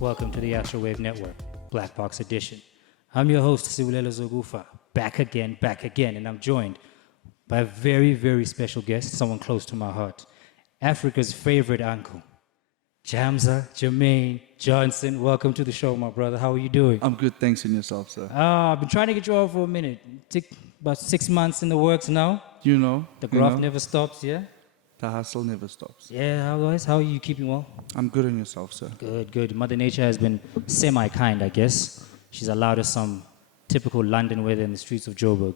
Welcome to the Astrowave Network, Blackbox Edition. I'm your host, Sibulela Zogufa, back again, and I'm joined by a very, very special guest, someone close to my heart, Africa's favorite uncle, Jamza Jermaine Johnson. Welcome to the show, my brother. How are you doing? I'm good, thanks, and yourself, sir. I've been trying to get you on for a minute. About 6 months in the works now. You know. The graph never stops, yeah? The hustle never stops. Yeah, otherwise, how are you keeping well? I'm good, and yourself, sir. Good. Mother Nature has been semi-kind, I guess. She's allowed us some typical London weather in the streets of Joburg.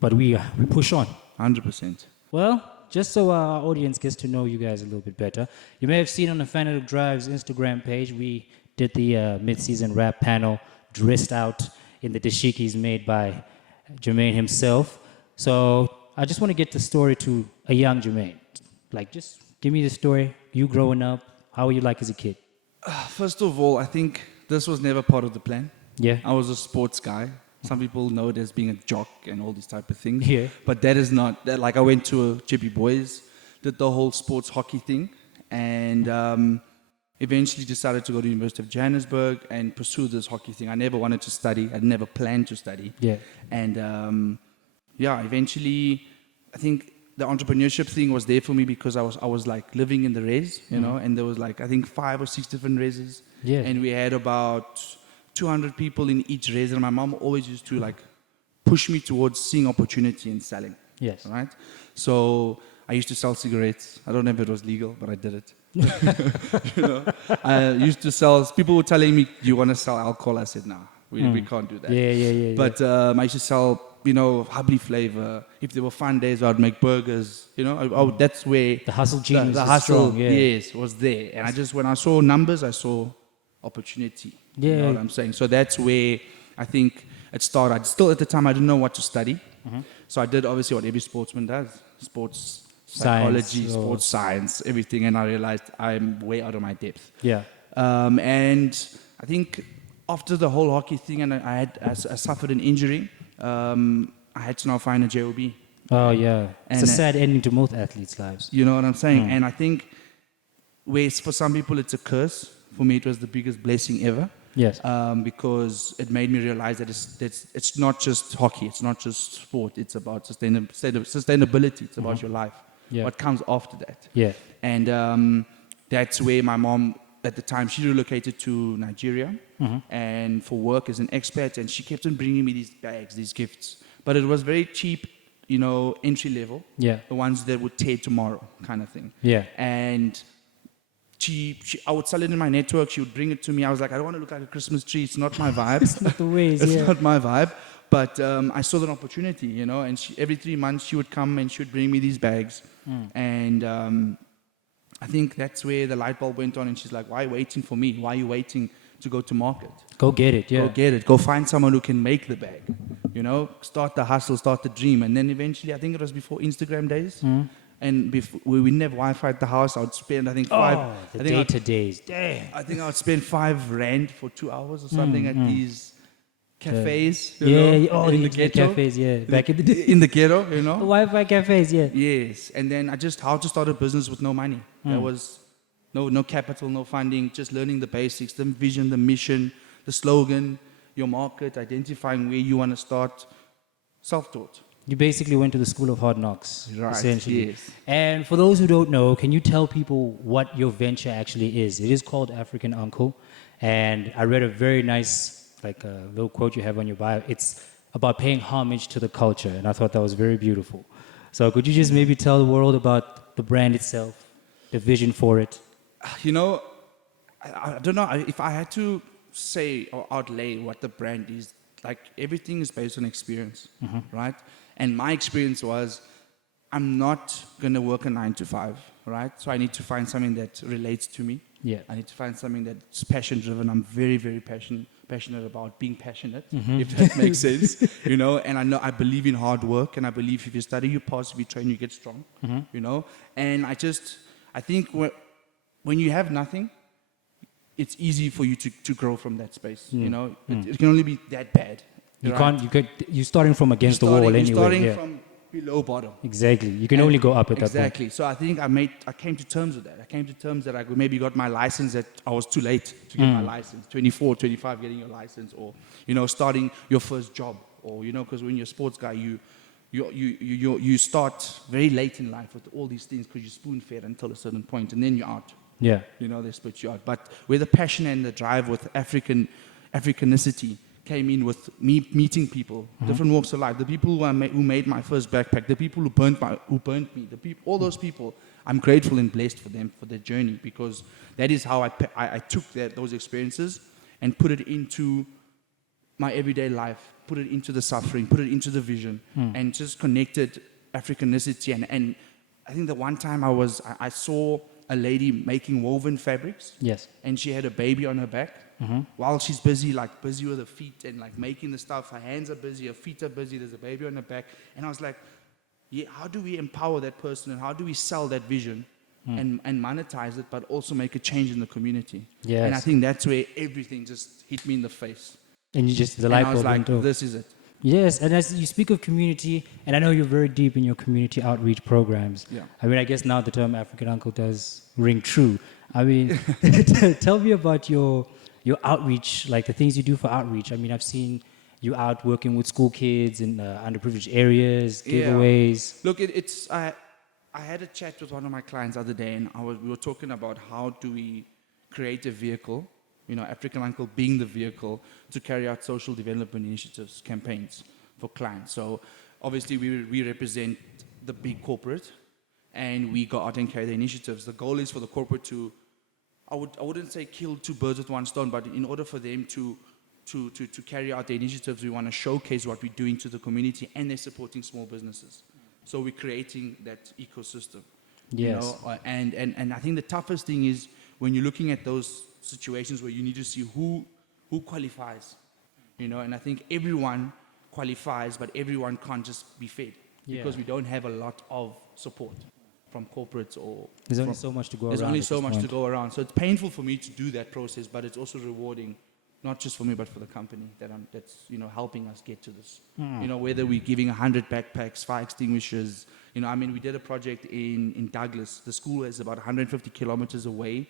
But we push on. 100%. Well, just so our audience gets to know you guys a little bit better, you may have seen on the Fanatic Drive's Instagram page, we did the mid-season rap panel, dressed out in the dashikis made by Jermaine himself. So I just want to get the story to a young Jermaine. Like, just give me the story. You growing up, how were you like as a kid? First of all, I think this was never part of the plan. Yeah. I was a sports guy. Some people know it as being a jock and all these type of things. Yeah. But that is not that. Like, I went to a Chippy Boys, did the whole sports hockey thing, and eventually decided to go to University of Johannesburg and pursue this hockey thing. I never wanted to study. I never planned to study. Yeah. And eventually, I think the entrepreneurship thing was there for me because I was like living in the res, you know, and there was like, I think 5 or 6 different reses. Yeah. And we had about 200 people in each res, and my mom always used to like push me towards seeing opportunity in selling. Yes. Right? So I used to sell cigarettes. I don't know if it was legal, but I did it. You know, I used to sell, people were telling me, do you want to sell alcohol? I said, nah, we can't do that. Yeah. But I used to sell, you know, hubbly flavor. If there were fun days, I'd make burgers. You know, that's where The hustle genius the is hustle, strong, yeah. yes, was there. And I just, when I saw numbers, I saw opportunity. Yeah. You know what I'm saying? So that's where I think it started. Still at the time, I didn't know what to study. So I did obviously what every sportsman does: sports psychology, Science, sports science, everything. And I realized I'm way out of my depth. Yeah. And I think after the whole hockey thing, and I suffered an injury. I had to now find a JOB. Oh, yeah. It's And a sad ending to most athletes' lives. You know what I'm saying? And I think where for some people it's a curse, for me it was the biggest blessing ever. Yes. Because it made me realize that it's not just hockey, it's not just sport, it's about sustainability, it's about your life. Yeah. What comes after that. Yeah. And that's where my mom, at the time, she relocated to Nigeria and for work as an expat, and she kept on bringing me these bags, these gifts. But it was very cheap, you know, entry level. Yeah. The ones that would tear tomorrow kind of thing. Yeah. And I would sell it in my network. She would bring it to me. I was like, I don't want to look like a Christmas tree. It's not my vibe. It's not the ways, It's yeah. not my vibe. But I saw an opportunity, you know, and every 3 months she would come and she would bring me these bags. And I think that's where the light bulb went on, and she's like, why are you waiting for me? Why are you waiting to go to market? Go get it, yeah. Go get it. Go find someone who can make the bag. You know, start the hustle, start the dream. And then eventually, I think it was before Instagram days. And we didn't have Wi-Fi at the house. I would spend, I think, The data days. Damn. I think I would spend 5 rand for 2 hours or something at these cafes. You Yeah. know, Oh, in the the ghetto. cafes, yeah. Back in the day. In the ghetto, you know. Wi-Fi cafes, yeah. Yes, and then how to start a business with no money. There was no capital, no funding, just learning the basics, the vision, the mission, the slogan, your market, identifying where you want to start, self-taught. You basically went to the school of hard knocks, Right, essentially. yes. And for those who don't know, can you tell people what your venture actually is? It is called African Uncle, and I read a very nice, like a little quote you have on your bio. It's about paying homage to the culture, and I thought that was very beautiful. So could you just maybe tell the world about the brand itself, the vision for it? You know, I don't know if I had to say or outlay what the brand is. Like, everything is based on experience, right? And my experience was, I'm not going to work a 9 to 5, right? So I need to find something that relates to me. Yeah. I need to find something that's passion-driven. I'm very, very passionate about being passionate, if that makes sense. You know, and I believe in hard work, and I believe if you study, you pass, if you train, you get strong, you know? And I think when you have nothing, it's easy for you to grow from that space, you know? It can only be that bad. You're starting from against the wall anyway. You're starting from below bottom. Exactly. You can And only go up at that exactly. So I think I came to terms with that. I came to terms that I maybe got my license that I was too late to get my license. 24, 25, getting your license, or starting your first job, or because when you're a sports guy, you start very late in life with all these things because you spoon fed until a certain point, and then you're out. point. Yeah. They split you out. But where the passion and the drive with Africanicity came in with me meeting people, different walks of life, the people who made my first backpack, the people who burnt me, all those people, I'm grateful and blessed for them, for their journey, because that is how I took those experiences and put it into my everyday life, put it into the suffering, put it into the vision, and just connected Africanicity. And I think the one time I saw a lady making woven fabrics. Yes. And she had a baby on her back. While she's busy with her feet and making the stuff, her hands are busy, her feet are busy, there's a baby on her back. And I was like, yeah, how do we empower that person, and how do we sell that vision and monetize it, but also make a change in the community? Yes. And I think that's where everything just hit me in the face. And the light And I was bulb like, went off. this is it. Yes, and as you speak of community, and I know you're very deep in your community outreach programs. Yeah. I mean, I guess now the term African Uncle does ring true. I mean, tell me about your outreach, like the things you do for outreach. I mean, I've seen you out working with school kids in underprivileged areas, giveaways. Yeah. Look, I had a chat with one of my clients the other day, and we were talking about how do we create a vehicle, African Uncle being the vehicle to carry out social development initiatives, campaigns for clients. So obviously we represent the big corporate, and we go out and carry the initiatives. The goal is for the corporate to, I wouldn't say kill two birds with one stone, but in order for them to carry out the initiatives, we want to showcase what we're doing to the community, and they're supporting small businesses. So we're creating that ecosystem. Yes. And I think the toughest thing is when you're looking at those situations where you need to see who qualifies, and I think everyone qualifies, but everyone can't just be fed because we don't have a lot of support from corporates or there's only so much to go around. There's only so much to go around. So it's painful for me to do that process, but it's also rewarding, not just for me, but for the company that's helping us get to this. Whether we're giving 100 backpacks, fire extinguishers. We did a project in Douglas. The school is about 150 kilometers away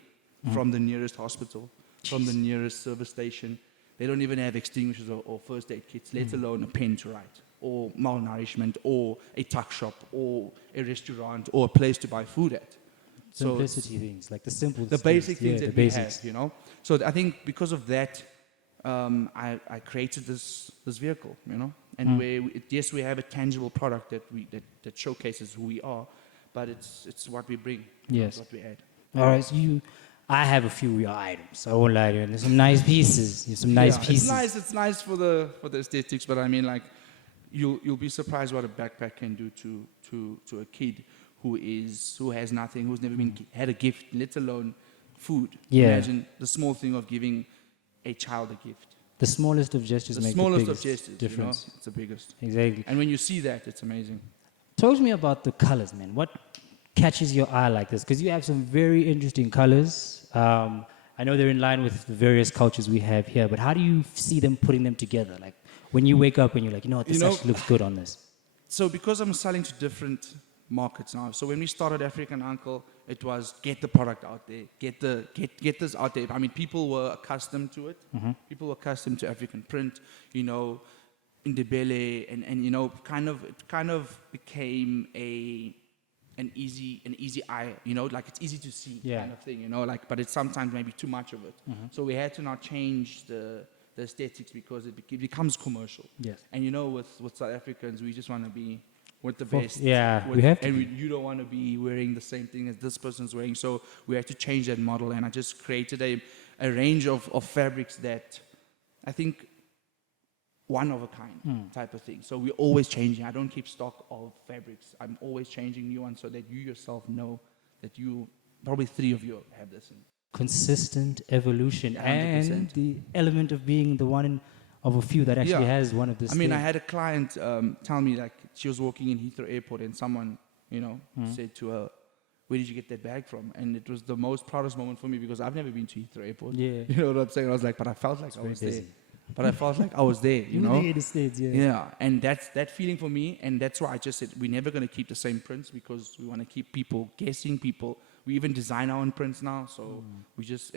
from the nearest hospital, from the nearest service station. They don't even have extinguishers or first aid kits, let alone a pen to write, or malnourishment, or a tuck shop, or a restaurant, or a place to buy food at. Simplicity things, like the simple the basic things that we basics. have, So I think because of that, I created this vehicle, and yes, we have a tangible product that showcases who we are, but it's what we bring. Yes. It's what we add. All right, so I have a few of your items. I won't lie to you. There's some nice pieces. There's some nice pieces. It's nice for the aesthetics, but I mean, you'll be surprised what a backpack can do to a kid who has nothing, who's never had a gift, let alone food. Yeah. Imagine the small thing of giving a child a gift. The smallest of gestures make the biggest difference. It's the biggest. Exactly. And when you see that, it's amazing. Talk to me about the colors, man. What catches your eye like this? Because you have some very interesting colors. I know they're in line with the various cultures we have here, but how do you see them putting them together? Like when you wake up and you're like, what, this actually looks good on this. So because I'm selling to different markets now, so when we started African Uncle, it was get the product out there, get this out there. I mean, people were accustomed to it. People were accustomed to African print, Indebele, and it kind of became an easy eye, like it's easy to see kind of thing, but it's sometimes maybe too much of it. So we had to now change the aesthetics because it becomes commercial. Yes. And with South Africans, we just want to be with the best. Yeah, we have to. And you don't want to be wearing the same thing as this person's wearing. So we had to change that model, and I just created a range of fabrics that I think one of a kind type of thing. So we're always changing. I don't keep stock of fabrics. I'm always changing new ones so that you yourself know that probably 3 of you have this. Consistent evolution 100%. and the element of being the one of a few that actually has one of this. I had a client tell me she was walking in Heathrow Airport and someone, said to her, "Where did you get that bag from?" And it was the most proudest moment for me because I've never been to Heathrow Airport. Yeah. You know what I'm saying? I was like, but I felt like I was busy. there. but I felt like I was there, you know. In the States, yeah. Yeah, and that's that feeling for me, and that's why I just said we're never going to keep the same prints because we want to keep people guessing. People, we even design our own prints now, so we just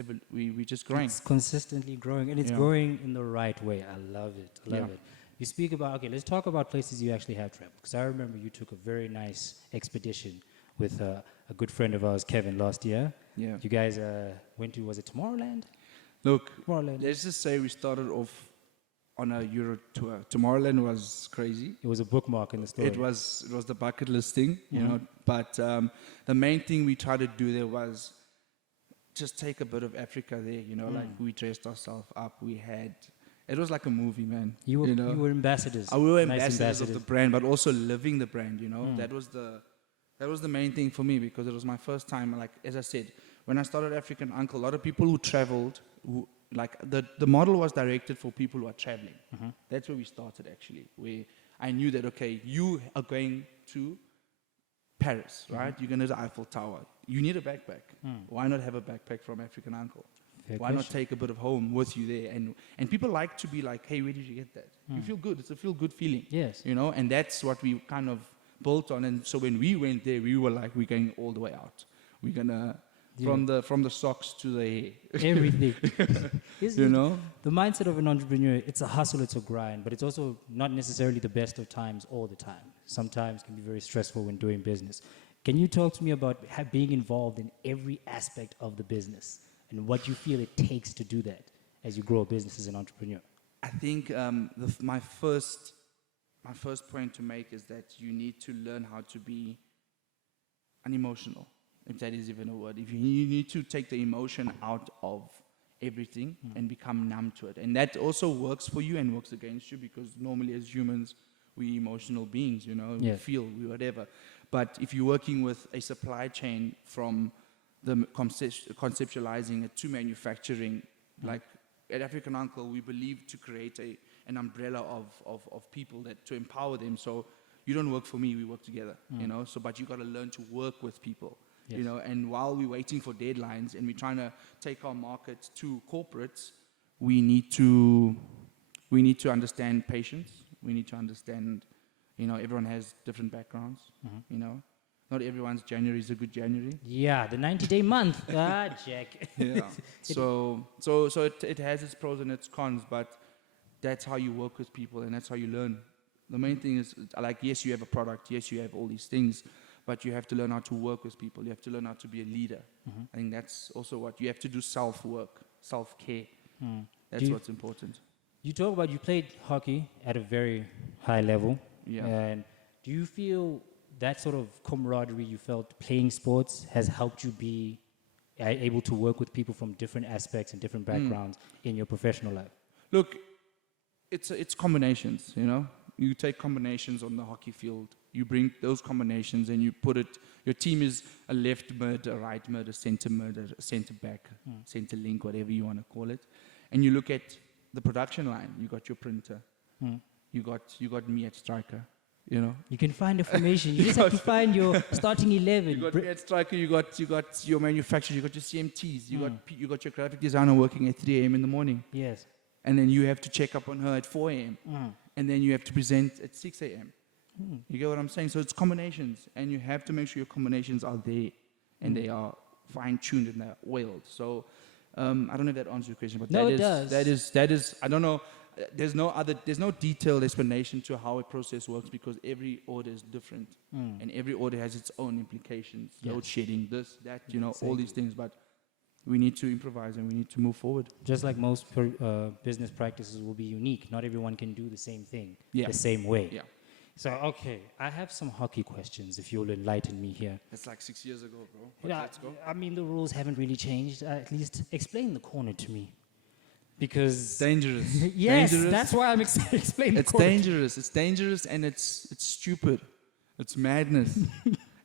growing. It's consistently growing, and it's Yeah. growing in the right way. I love it. I love Yeah. it. You speak about, okay, let's talk about places you actually have traveled. Because I remember you took a very nice expedition with a good friend of ours, Kevin, last year. Yeah. You guys went to, was it Tomorrowland? Look, Tomorrowland. let's just say we started off on a Euro tour. Tomorrowland was crazy. It was a bookmark in the story. It was the bucket list thing, you know. But the main thing we tried to do there was just take a bit of Africa there, you know. Like we dressed ourselves up. It was like a movie, man. You were, know? you were ambassadors. We were Nice ambassadors of the brand, but also living the brand, you know. That was the main thing for me because it was my first time. Like as I said, when I started African Uncle, a lot of people who traveled, the model was directed for people who are traveling. That's where we started actually. Where I knew that okay, you are going to Paris, right? You're going to the Eiffel Tower. You need a backpack. Why not have a backpack from African Uncle? Fair Why not question. take a bit of home with you there? And people like to be like, hey, where did you get that? You feel good. It's a feel good feeling. Yes. You know, and that's what we kind of built on. And so when we went there, we were like, we're going all the way out. We're gonna from the socks to the hair. Everything. Isn't You it? know? The mindset of an entrepreneur, it's a hustle, it's a grind, but it's also not necessarily the best of times all the time. Sometimes it can be very stressful when doing business. Can you talk to me about being involved in every aspect of the business and what you feel it takes to do that as you grow a business as an entrepreneur? I think my first point to make is that you need to learn how to be unemotional, if that is even a word. If you need to take the emotion out of everything and become numb to it. And that also works for you and works against you because normally as humans, we're emotional beings, you know, Yeah. we feel, we whatever. But if you're working with a supply chain from the conceptualizing it to manufacturing, like at African Uncle, we believe to create an umbrella of people that to empower them. So you don't work for me, we work together, you know. So, but you got to learn to work with people, you know. And while we're waiting for deadlines and we're trying to take our market to corporates, we need to understand patience. We need to understand, you know, everyone has different backgrounds, you know. Not everyone's January is a good January. Yeah, the 90-day month. Jack. Yeah. So it has its pros and its cons, but that's how you work with people and that's how you learn. The main thing is, like, yes, you have a product, yes, you have all these things, but you have to learn how to work with people. You have to learn how to be a leader. I think that's also what you have to do. Self-work, self-care. That's what's important. You talk about you played hockey at a very high level. Yeah. And do you feel that sort of camaraderie you felt playing sports has helped you be able to work with people from different aspects and different backgrounds in your professional life? Look, it's combinations, you know. You take combinations on the hockey field. You bring those combinations and you put it. Your team is a left mid, a right mid, a center back, center link, whatever you want to call it. And you look at the production line. You got your printer. You got me at striker. You know. You can find a formation. You just have to find your starting 11. You got me at striker. You got your manufacturer. You got your CMTs. You got your graphic designer working at 3 a.m. in the morning. Yes. And then you have to check up on her at 4 a.m. And then you have to present at 6 a.m. You get what I'm saying? So it's combinations, and you have to make sure your combinations are there, and they are fine-tuned and they're oiled. So I don't know if that answers your question, but No, that it does. That is. I don't know. There's no detailed explanation to how a process works because every order is different, and every order has its own implications. Yes. Load shedding, this, that, you know, all these things. But we need to improvise and we need to move forward. Just like most business practices will be unique. Not everyone can do the same thing Yeah. the same way. Yeah. So, okay, I have some hockey questions if you'll enlighten me here. That's like 6 years ago, bro. But Yeah, let's go. I mean, the rules haven't really changed. At least explain the corner to me. Because... Dangerous. Yes, Dangerous. that's why I'm explaining the It's corner. dangerous. It's dangerous and it's stupid. It's madness.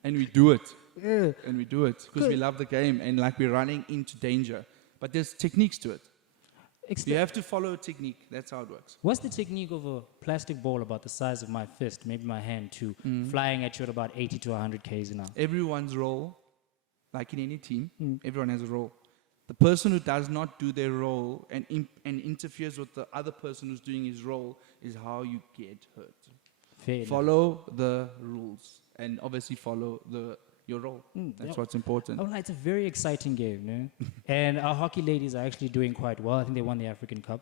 And we do it. Yeah. And we do it because we love the game and like we're running into danger. But there's techniques to it. You have to follow a technique. That's how it works. What's the technique of a plastic ball about the size of my fist, maybe my hand too, flying at you at about 80 to 100 k's an hour? Everyone's role, like in any team, everyone has a role. the person who does not do their role and interferes with the other person who's doing his role is how you get hurt. Fair enough. Follow the rules and obviously follow your role. That's what's important. Oh, it's a very exciting game, no? And our hockey ladies are actually doing quite well. I think they won the African Cup.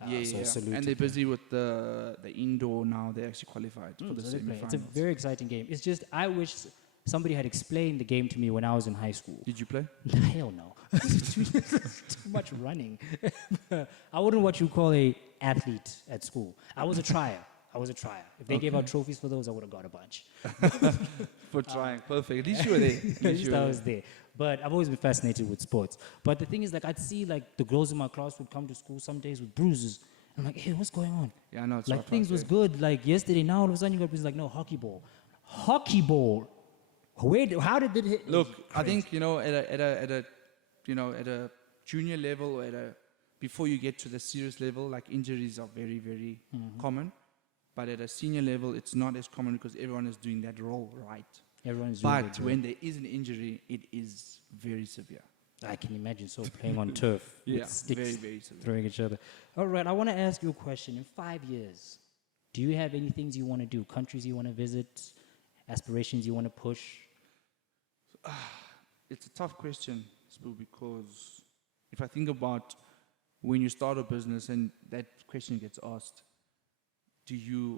So salute and to they're them. busy with the indoor now. They actually qualified for the So they play. semi-finals. It's a very exciting game. It's just I wish somebody had explained the game to me when I was in high school. Did you play? Hell no. too much running. I wasn't what you call a athlete at school. I was a trier. If they gave out trophies for those, I would have got a bunch. For trying. Perfect. At least you were there. At least I was there. But I've always been fascinated with sports. But the thing is, I'd see the girls in my class would come to school some days with bruises. I'm like, hey, what's going on? Yeah, I know. It's Things was good. Yesterday, now all of a sudden you got bruises. No, hockey ball. Hockey ball. How did it hit? Look, I think at a junior level or before you get to the serious level, injuries are very, very common. But at a senior level, it's not as common because everyone is doing that role right. Everyone's doing But when there is an injury, it is very severe. I can imagine playing on turf with sticks, very, very severe. throwing each other. All right, I want to ask you a question. In 5 years, do you have any things you want to do, countries you want to visit, aspirations you want to push? It's a tough question, Spoo, because if I think about when you start a business and that question gets asked,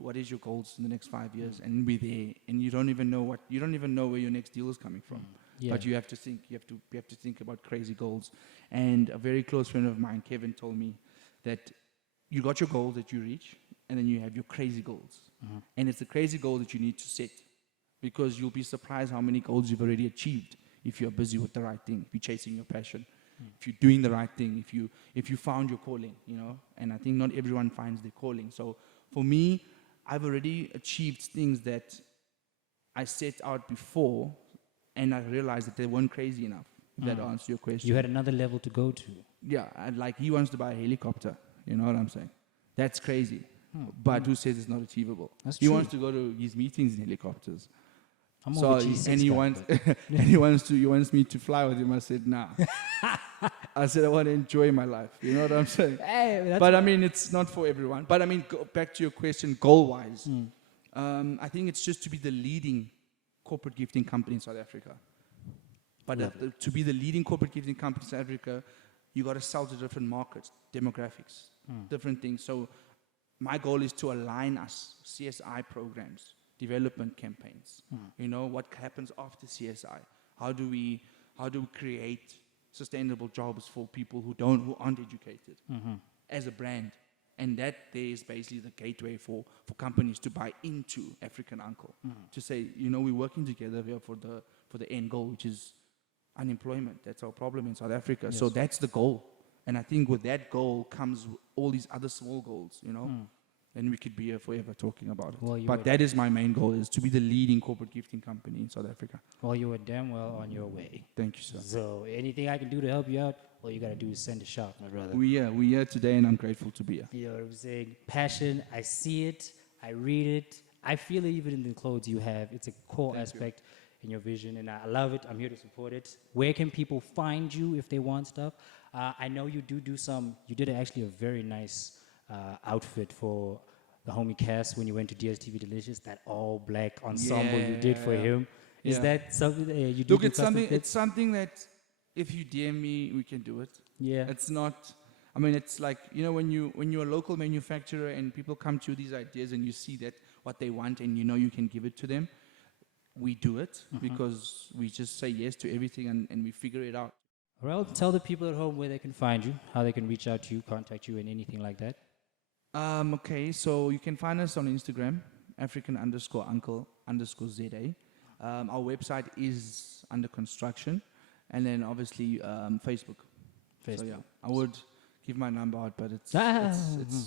what is your goals in the next 5 years? And we're there, and you don't even know where your next deal is coming from. Yeah. But you have to think about crazy goals. And a very close friend of mine, Kevin, told me that you got your goals that you reach, and then you have your crazy goals. And it's the crazy goal that you need to set, because you'll be surprised how many goals you've already achieved if you're busy with the right thing, if you're chasing your passion, if you're doing the right thing, if you found your calling, And I think not everyone finds their calling. So for me, I've already achieved things that I set out before, and I realized that they weren't crazy enough. If that answers your question. You had another level to go to. Yeah, he wants to buy a helicopter. You know what I'm saying? That's crazy. But who says it's not achievable? That's he true. wants to go to his meetings in helicopters. I'm So over G6 and he guy, wants but- and he wants me to fly with him. I said nah. I said I want to enjoy my life. You know what I'm saying? Hey, that's But I mean, it's not for everyone. But I mean, back to your question, goal-wise, I think it's just to be the leading corporate gifting company in South Africa. But to be the leading corporate gifting company in South Africa, you got to sell to different markets, demographics, different things. So my goal is to align us, CSI programs, development campaigns. What happens after CSI? How do we create sustainable jobs for people who aren't educated as a brand? And that there is basically the gateway for companies to buy into African Uncle. To say, we're working together here for the end goal, which is unemployment. That's our problem in South Africa. Yes. So that's the goal. And I think with that goal comes all these other small goals, And we could be here forever talking about it. Well, but that is my main goal, is to be the leading corporate gifting company in South Africa. Well, you were damn well on your way. Thank you, sir. So anything I can do to help you out, all you got to do is send a shot, my brother. We're here today, and I'm grateful to be here. You know what I'm saying? Passion, I see it, I read it, I feel it even in the clothes you have. It's a core aspect in your vision, and I love it. I'm here to support it. Where can people find you if they want stuff? I know you did actually a very nice outfit for the homie Cass when you went to DSTV Delicious, that all black ensemble you did for him. Is that something that you do? Look, it's something that if you DM me, we can do it. Yeah. It's not, it's like, when you're a local manufacturer and people come to you these ideas and you see that what they want and you can give it to them, we do it because we just say yes to everything and we figure it out. Well, tell the people at home where they can find you, how they can reach out to you, contact you, and anything like that. Okay, so you can find us on Instagram, African_Uncle_ZA. Our website is under construction, and then obviously Facebook. So yeah, I would give my number out, but it's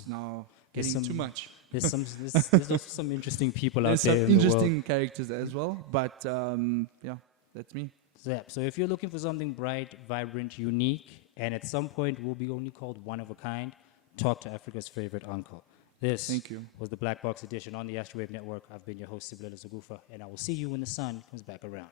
now getting too much. There's some interesting people out there. There's some interesting characters as well, but that's me. So if you're looking for something bright, vibrant, unique, and at some point will be only called one of a kind, talk to Africa's favorite uncle. This was the Blackbox edition on the Astrowave Network. I've been your host, Sibulela Zagufa, and I will see you when the sun comes back around.